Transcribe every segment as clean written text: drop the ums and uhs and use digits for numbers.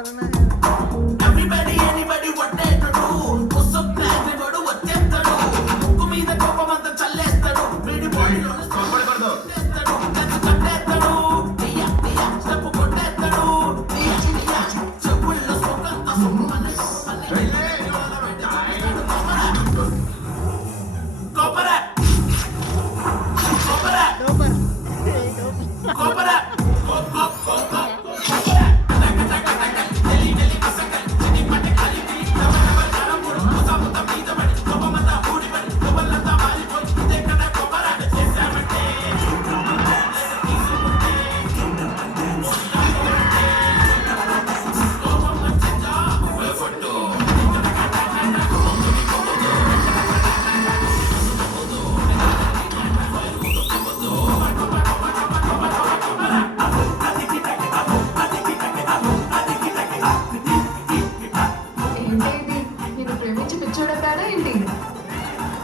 Everybody, anybody, what they to do? What's up, man? ఎవడు వచ్చేస్తాడు ముక్కు మీద కోపమంతా చల్లేస్తాడు వీడి బాడీలో కొట్టేస్తాడు కట్టేస్తాడు నియా నియా స్టెప్ కొట్టేస్తాడు నియా నియా చెవుల్లో సొక్కంతా సొమ్ము కోపరా కోపరా కోపరా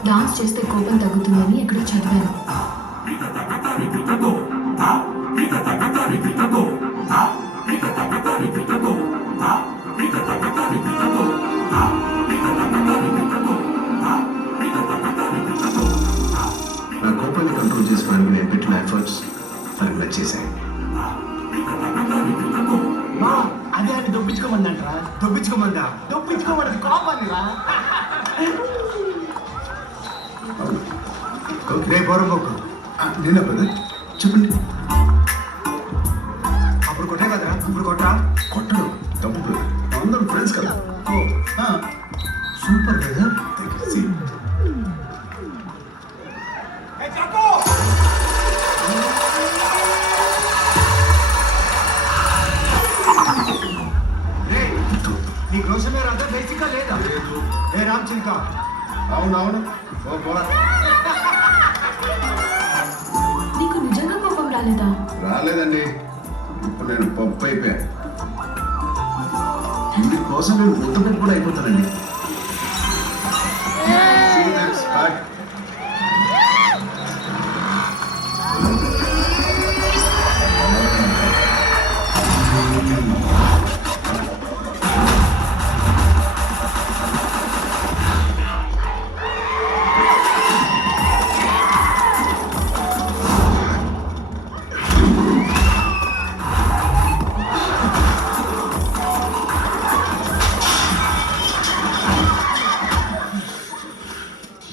డాన్స్ చేస్తే కోపం తగ్గుతుందని ఎక్కడో చదివాను. నా కోపాన్ని కంట్రోల్ చేసుకోవడానికి నేను పెట్టిన ఎఫర్ట్స్ నాకు నచ్చేసాయి. అదే అని దొప్పించుకోమందంటరా దొప్పించుకోమన్నది కోపాన్ని రా. రే గౌరవకు నిన్న బ్రదర్ చెప్పండి. అప్పుడు కొట్టే కదరా ఇప్పుడు కొట్టరా. కొట్టడు తప్పు బ్రదర్, అందరం ఫ్రెండ్స్ కదా. Super brother. నీ రోషమే రాదా బేసిక్గా లేదా? ఏ రామ్ చిల్కా. అవునవును నీకు నిజంగా కోపం రాలేదా? రాలేదండి, ఇప్పుడు నేను పప్పు అయిపోయాను. ఇంటి కోసం నేను ముద్దపప్పు కూడా అయిపోతానండి.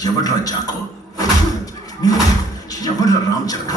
ఎవడ్రా జాకో, ఎవడ్రా రామ్ చరక?